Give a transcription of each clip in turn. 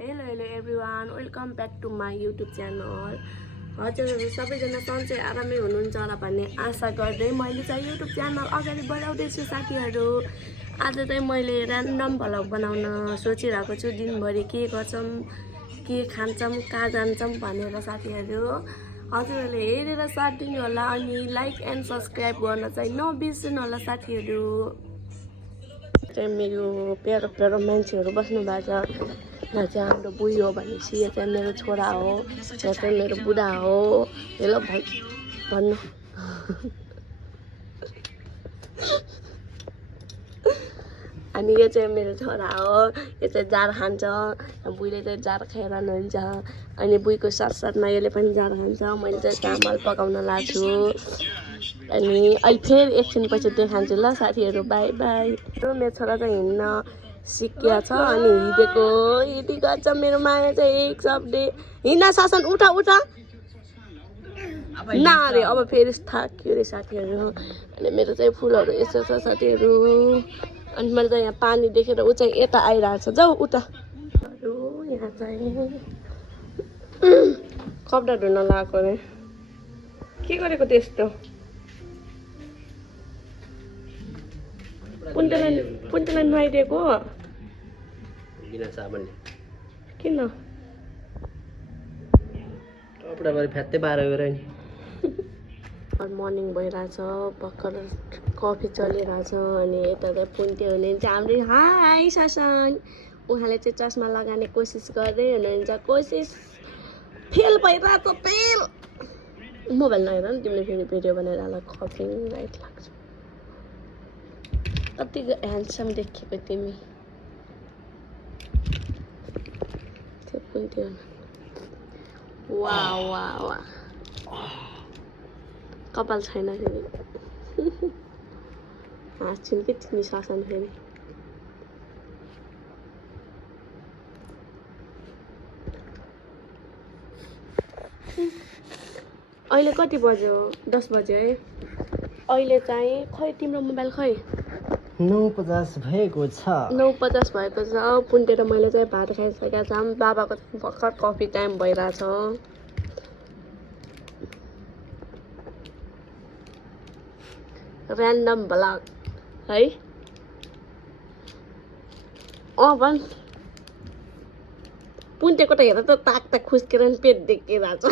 Hello everyone, welcome back to my YouTube channel. हजुरहरु सबैजना सन्चै आरामै हुनुहुन्छ होला भन्ने आशा गर्दै मैले चाहिँ YouTube च्यानल अगाडि बढाउँदै छु साथीहरु। आज चाहिँ मैले र्यान्डम भ्लग बनाउन सोचिरहेको छु। दिनभरि के गर्छौं, के खान्छौं, कहाँ जान्छौं भनेर साथीहरु। हजुरहरुले हेरेर साथ दिनु होला अनि लाइक एन्ड सब्स्क्राइब गर्न चाहिँ नबिर्सनु होला साथीहरु। चाहिँ मेरो प्यारो मान्छेहरु बस्नु भएको छ। यहाँ चाहिँ हाम्रो बुढी हो भनेपछि यो चाहिँ मेरो छोरा हो, यो चाहिँ मेरो बुढा हो। हेलो भाइ भन्नु। अनि यो चाहिँ मेरो छोरा हो, यो चाहिँ जार खान्छ। बुढीले चाहिँ जार खाएर हुन्छ। अनि बुढीको साथसाथमा यसले पनि जार खान्छ। मैले चाहिँ चामल पकाउन लाग्छु। अनि अहिले फेरि एकछिनपछि देखाउँछु ल साथीहरु। By by. मेरो छोरा चाहिँ हिँड्न सिकिया छ अनि हिँडेको छ। मेरो माया चाहिँ एक शब्द हिँड्न शासन उठा उठा ना रे। अब फेरि थाक्यो रे साथीहरु। अनि मेरो चाहिँ फुलहरु यसो छ साथीहरु। अनि मैले चाहिँ यहाँ पानी देखेर उ चाहिँ यता आइरहेछ। जाऊ उता। यहाँ चाहिँ कपडा धुन लागेको रे। के गरेको त्यस्तो? पुन्तलाई नुहाइदिएको बिना साबुनले। किन? कपडा भरि फ्यात्तै बाह्र गरे नि। मर्निङ भइरहेछ, भर्खर कफी चलिरहेछ। अनि यता चाहिँ पुन्ते हुनुहुन्छ हाम्रो। हाई ससन। उहाँले चाहिँ चस्मा लगाउने कोसिस गर्दै हुनुहुन्छ। कोसिस फेल भइरहेछ। फेल। मोबाइल नहेर नि तिमीले फेरि भिडियो बनाएर होला। कफी राइट लाग्छ। कति ह्यान्डसम देखेको तिमी। त्यो पुन्ते वाह वाह वाह। कपाल छैन फेरि। हाँस्छिन् कि तिमी शासन फेरि। अहिले कति बज्यो? 10 बज्यो है। अहिले चाहिँ खै तिम्रो मोबाइल खै 9:50 भएको छ। 9:50 भएको छ। पुन्ते र मैले चाहिँ भात खाइसकेका छौँ। बाबाको भर्खर कफी टाइम भइरहेछ। र्यान्डम भ्लग है। भन् पुन्टेको त हेर त ताक खुस्केर पेट देखिरहेछ।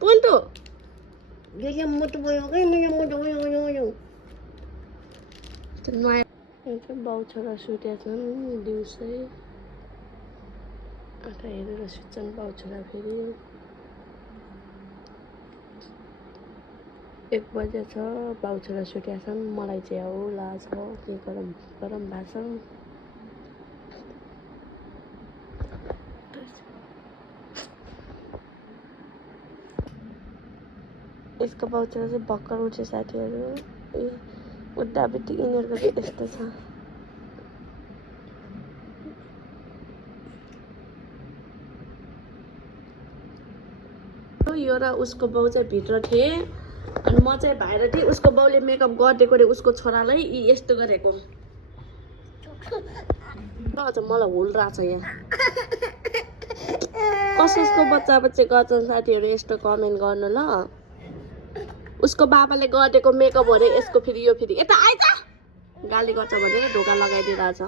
पुन्टो मुटु भयो के मुटु भयो। बाउ छोरा सुतेका छन्। दिउँसै आँखा हेरेर सुत्छन् बाउ छोरा। फेरि 1 बजे छ। बाउ छोरा सुतेका छन्। मलाई चाहिँ हो लाज हो के गरम भएको छ। यसको बाउ छोरा चाहिँ भर्खर उठ्यो साथीहरु। उठ्दा बित्तिकै यिनीहरूको चाहिँ यस्तो छ। यो र उसको बाउ चाहिँ भित्र थिए अनि म चाहिँ बाहिर थिएँ। उसको बाउले मेकअप गरिदिएको रे उसको छोरालाई। यस्तो गरेको अझ मलाई हुल रहेछ यहाँ। कसको बच्चा गर्छन् साथीहरु यस्तो कमेन्ट गर्नु ल। उसको बाबाले गरिदिएको मेकअप हो रे यसको। फेरि यो फेरि यता आइज गाली गर्छ भनेर ढोका लगाइदिरहेछ।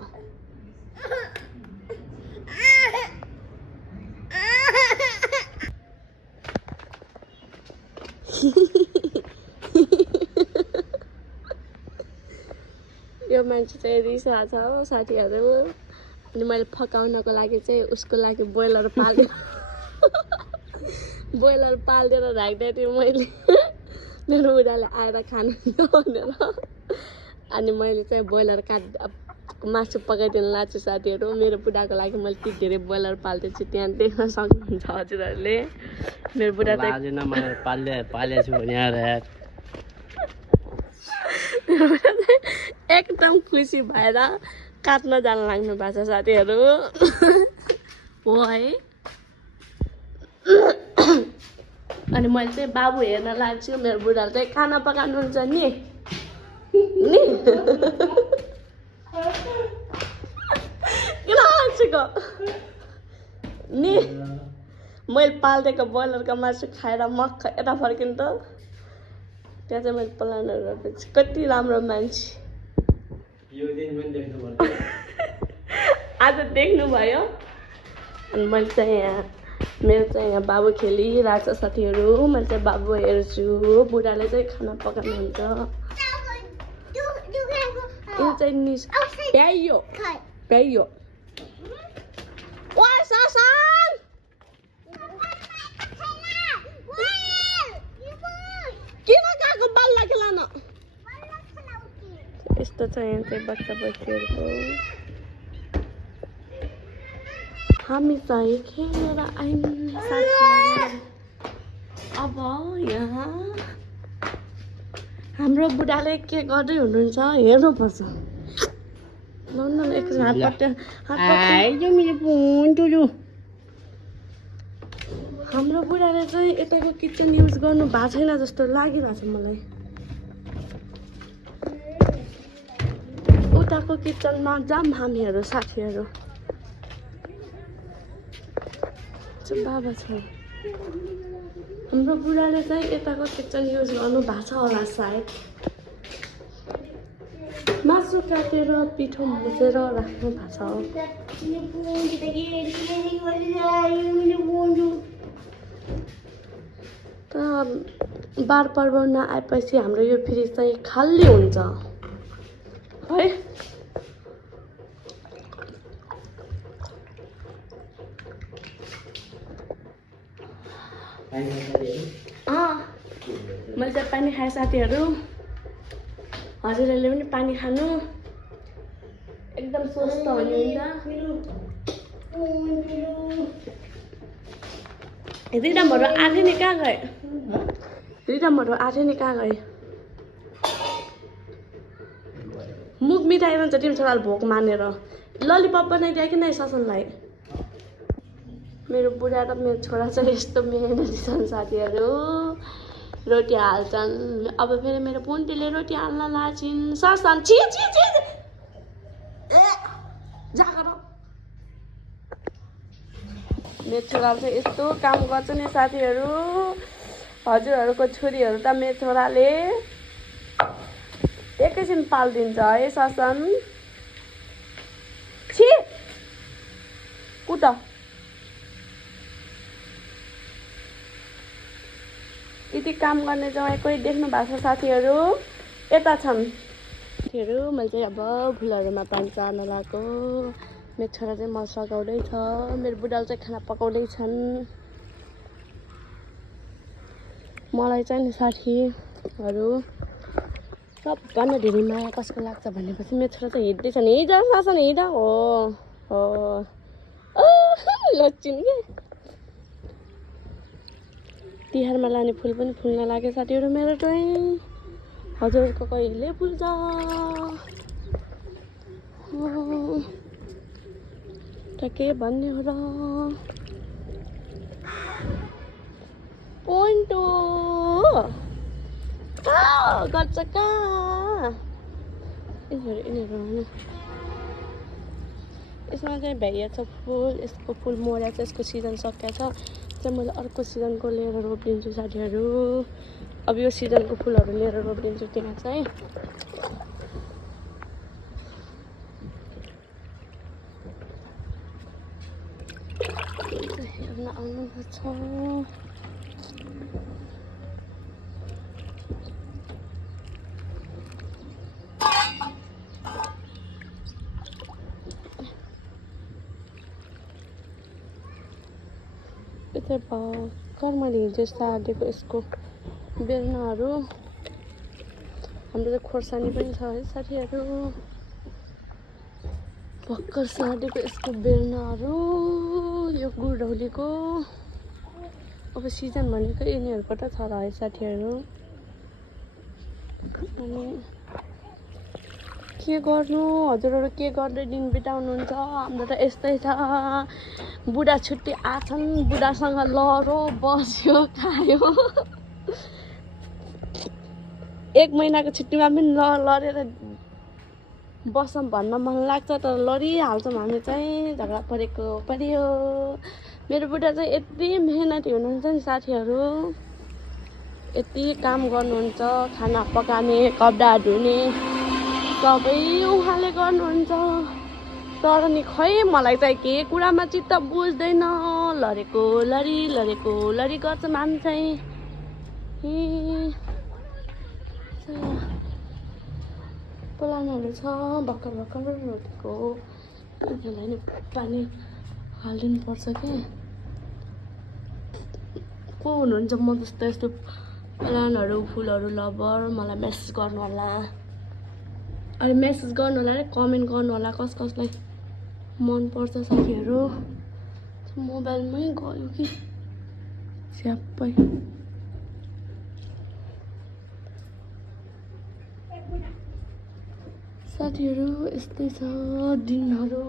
यो मान्छे चाहिँ रिसाएको छ हो साथीहरु। अनि मैले फकाउनको लागि चाहिँ उसको लागि ब्रोइलर पाल्दिएर राख्दै थिएँ मैले। मेरो बुढाले आएर खानु भनेर। अनि मैले चाहिँ ब्रोइलर मासु पकाइदिनु लाग्छु साथीहरु। मेरो बुढाको लागि मैले त्यति धेरै ब्रोइलर पाल्दैछु। त्यहाँ देख्न सक्नुहुन्छ हजुरहरुले। मेरो बुढा चाहिँ पालेछु भने यार एकदम खुसी भएर काट्न जान लाग्नु भएको छ साथीहरु। हो है। अनि मैले चाहिँ बाबु हेर्न लाग्छु। मेरो बुढाले चाहिँ खाना पकाउनुहुन्छ नि। किन हाँस्छ खसीको नि मैले पालिदिएको ब्रोइलरको मासु खाएर मक्ख यता फर्किनु त त्यहाँ चाहिँ मैले प्लानहरू गरेको छु कति राम्रो मान्छे यो दिन पनि देख्नु पर्छ आज देख्नुभयो अनि मैले चाहिँ यहाँ मेरो चाहिँ यहाँ बाबु खेलिरहेको छ साथीहरू मैले चाहिँ बाबु हेर्छु बुढाले चाहिँ खाना पकाउनुहुन्छ यो चाहिँ निस भ्याइयो भ्याइयो ओइ ससन किन गएको बल्ल खेलाउन यस्तो छ यहाँ चाहिँ बच्चा बच्चीहरूको हामी चाहिँ खेलेर आयौँ साथीहरू अब यहाँ हाम्रो बुढाले के गर्दै हुनुहुन्छ हेर्नुपर्छ ल न एकछिन हाम्रो बुढाले चाहिँ यताको किचन युज गर्नु भएको छैन जस्तो लागिरहेको छ मलाई उताको किचनमा जाम हामीहरू साथीहरू बाबा छ हाम्रो बुढाले चाहिँ यताको किचन युज गर्नु भएको छ होला सायद मासु काटेर पिठो मुछेर राख्नु भएको छ त बाडपर्व नआएपछि हाम्रो यो फ्रिज चाहिँ खाली हुन्छ है मैले त पानी खाएँ साथीहरू हजुरहरूले पनि पानी खानु एकदम स्वस्थ हुनुहुन्छ रिडमहरू आधी नि कहाँ गए रिडमहरू आधी नि कहाँ गए मुख मिठाई भन्छ तिमी छोराले भोक मानेर ललिपप बनाइदिए कि नै ससनलाई मेरो बुढा र मेरो छोरा चाहिँ यस्तो मेहनती छन् साथीहरू रोटी हाल्छन् अब फेरि मेरो पुन्टीले रोटी हाल्न लाछिन् ससन छि छि छि ए जागर मेरो छोराले चाहिँ यस्तो काम गर्छ नि साथीहरू हजुरहरूको छोरीहरू त मेरो छोराले एकैछिन पालिदिन्छ है ससन छि कुट यति काम गर्ने जमाई कोही देख्नु भएको छ साथीहरू यता छन् साथीहरू मैले चाहिँ अब फुलहरूमा पानी चार्न लगाएको मेरो छोरा चाहिँ मस लगाउँदैछ मेरो बुढाले चाहिँ खाना पकाउँदैछन् मलाई चाहिँ नि साथीहरू सबभन्दा धेरै माया कसको लाग्छ भनेपछि मेरो छोरा चाहिँ हिँड्दैछ नि हिँड सासन हिँड हो लच्चिन के तिहारमा लाने फुल पनि फुल्न लाग्यो साथीहरू मेरो चाहिँ हजुरको कहिले फुल्छ त के भन्ने हो र पोइन्टो कहाँ गर्छ कहाँ यिनीहरू यसमा चाहिँ भ्याइया छ फुल यसको फुल मर्या छ यसको सिजन सकिया छ चाहिँ मैले अर्को सिजनको लिएर रोपिदिन्छु साथीहरू अब यो सिजनको फुलहरू लिएर रोपिदिन्छु त्यहाँ चाहिँ हेर्न आउनुपर्छ यता भर्खर मैले हिजो सारेको यसको बेर्नाहरू हाम्रो चाहिँ खोर्सानी पनि छ है साथीहरू भर्खर सारेको यसको बेर्नाहरू यो गुडौलीको अब सिजन भनेको यिनीहरूको त छ र है साथीहरू अनि के गर्नु हजुरहरू के गर्दै दिन बिताउनुहुन्छ हाम्रो त यस्तै छ बुढा छुट्टी आछन् बुढासँग लड्यो बस्यो खायो 1 महिनाको छुट्टीमा पनि लडेर बसौँ भन्न मन लाग्छ तर लडिहाल्छौँ हामी चाहिँ झगडा परेको पऱ्यो। मेरो बुढा चाहिँ यति मेहनती हुनुहुन्छ नि साथीहरू, यति काम गर्नुहुन्छ, खाना पकाउने कपडा धुने सबै उहाँले गर्नुहुन्छ। तर नि खै मलाई चाहिँ के कुरामा चित्त बुझ्दैन, लडेको लडी गर्छ मान्छे। प्लानहरू छ भर्खर रोटेको, त्यसलाई नि पानी हालिदिनु पर्छ कि। को हुनुहुन्छ म जस्तो यस्तो प्लानहरू फुलहरू लभर, मलाई मेसेज गर्नु होला। अनि मेसेज गर्नु होला है, कमेन्ट गर्नु होला कसलाई मनपर्छ साथीहरू। मोबाइलमै गयो कि स्याप्पै। साथीहरू यस्तै छ दिनहरू,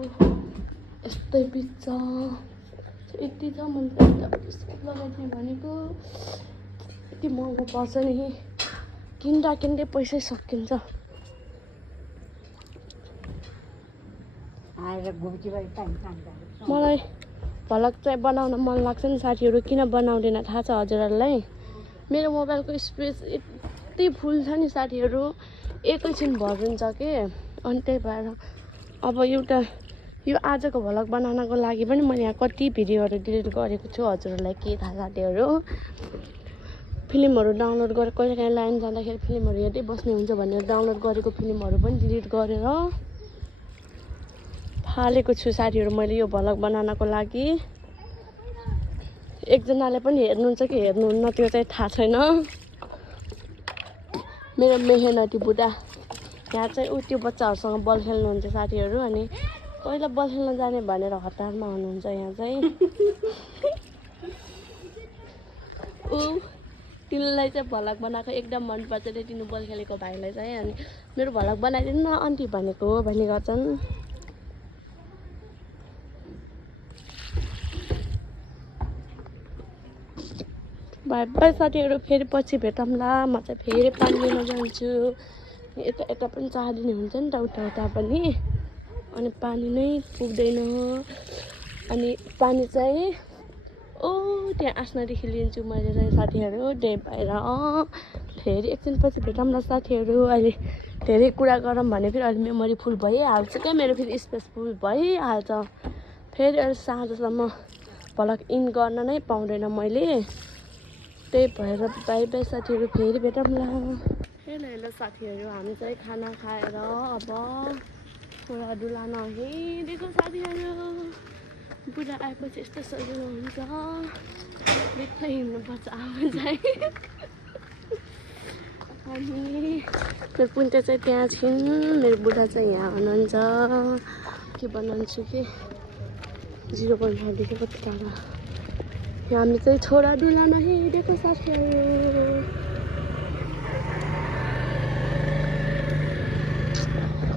यस्तै बित्छ। यति छ मैले लगाइदिएँ भनेको, यति महँगो पर्छ नि, किन्दै पैसै सकिन्छ। मलाई भ्लग चाहिँ बनाउन मन लाग्छ नि साथीहरू, किन बनाउँदैन थाहा छ हजुरहरूलाई? मेरो मोबाइलको स्पेस यति फुल छ नि साथीहरू, एकैछिन भरिन्छ के। अनि त्यही भएर अब एउटा यो आजको भ्लग बनाउनको लागि पनि मैले यहाँ कति भिडियोहरू डिलिट गरेको छु, हजुरहरूलाई के थाहा साथीहरू। फिल्महरू डाउनलोड गरेर कहिलेकाहीँ लाइन जाँदाखेरि फिल्महरू हेर्दै बस्ने हुन्छ भनेर डाउनलोड गरेको फिल्महरू पनि डिलिट गरेर हालेको छु साथीहरू मैले यो भ्लग बनाउनको लागि। एकजनाले पनि हेर्नुहुन्छ कि हेर्नुहुन्न त्यो चाहिँ थाहा छैन। मेरो मेहनती बुढा यहाँ चाहिँ त्यो बच्चाहरूसँग बल खेल्नुहुन्छ साथीहरू, अनि पहिला बल खेल्न जाने भनेर हतारमा हुनुहुन्छ यहाँ चाहिँ। तिमीलाई चाहिँ भ्लग बनाएको एकदम मनपर्छ रे तिमी बल खेलेको भाइलाई चाहिँ, अनि मेरो भ्लग बनाइदिनु न आन्टी भनेको भन्ने गर्छन्। बाई बाई साथीहरू, फेरि पछि भेटौँला। म चाहिँ फेरि पानी लिन जान्छु। यता पनि चाहदिने हुन्छ नि त, उता पनि, अनि पानी नै पुग्दैन। अनि पानी चाहिँ त्यहाँ आस्नादेखि लिन्छु मैले चाहिँ साथीहरू, त्यही भएर फेरि एकछिन पछि भेटौँला साथीहरू। अहिले धेरै कुरा गरौँ भने फेरि अहिले मेमोरी फुल भइहाल्छ क्या, मेरो फेरि स्पेस फुल भइहाल्छ। फेरि अहिले साँझसम्म भ्लग इन गर्न नै पाउँदैन मैले, त्यही भएर बाई बाई साथीहरू, फेरि भेटौँला। हेलो साथीहरू, हामी चाहिँ खाना खाएर अब छोरा डुलान हिँडेको साथीहरू। बुढा आएपछि यस्तो सजिलो हुन्छ, बेग्लै हिँड्नुपर्छ अब चाहिँ। अनि मेरो पुन्टे चाहिँ त्यहाँ छिन्, मेरो बुढा चाहिँ यहाँ हुनुहुन्छ। के बनाउँछु कि 0.5 देखि कति टाढा हामी चाहिँ छोरा डुलान हिँडेको साथीहरू।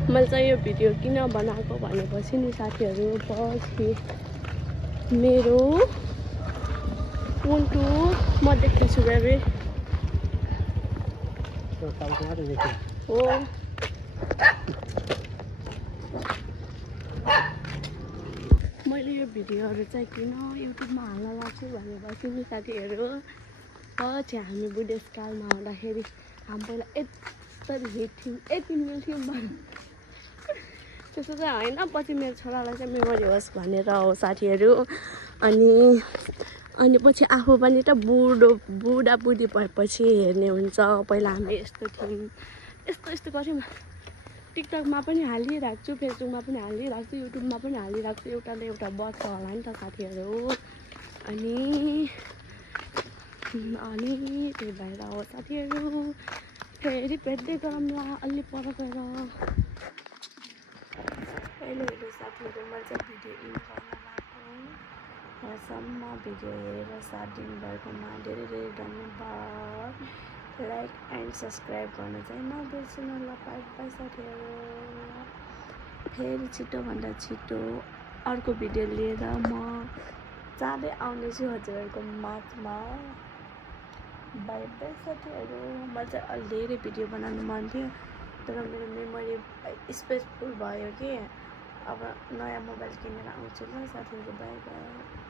मैले चाहिँ यो भिडियो किन बनाएको भनेपछि नि साथीहरू, पछि मेरो पुन्टु म देख्दैछु बेबी हो। मैले यो भिडियोहरू चाहिँ किन युट्युबमा हाल्न लाग्छु भनेपछि नि साथीहरू, पछि हामी बुढेसकालमा हुँदाखेरि हामी पहिला यति हिट थियौँ, यति मिल्थ्यौँ त्यस्तो चाहिँ होइन। पछि मेरो छोरालाई चाहिँ मेमोरी होस् भनेर हो साथीहरू। अनि पछि आफू पनि त बुढाबुढी भएपछि हेर्ने हुन्छ। पहिला हामी यस्तो थियौँ, यस्तो गऱ्यौँ। टिकटकमा पनि हालिराख्छु, फेसबुकमा पनि हालिराख्छु, युट्युबमा पनि हालिराख्छु, एउटा न एउटा बच्छ होला नि त साथीहरू। अनि त्यही भएर हो साथीहरू, फेरि भेट्दै गरौँला अलि पर गएर। हेलो साथीहरू, मैले चाहिँ भिडियो इन गर्न गएको, यहाँसम्म भिडियो हेरेर साथ दिनुभएकोमा धेरै धेरै धन्यवाद। लाइक एन्ड सब्सक्राइब गर्न चाहिँ नबिर्सनु ल। बाई बाई साथीहरू, फेरि छिटोभन्दा छिटो अर्को भिडियो लिएर म चाँडै आउनेछु हजुरहरूको माझमा। बाई बाई साथीहरू, मलाई चाहिँ अलि धेरै भिडियो बनाउनु मन थियो तर मेरो मेमोरी स्पेस फुल भयो कि अब नयाँ मोबाइल किनेर आउँछु ल साथीहरू बाई बाई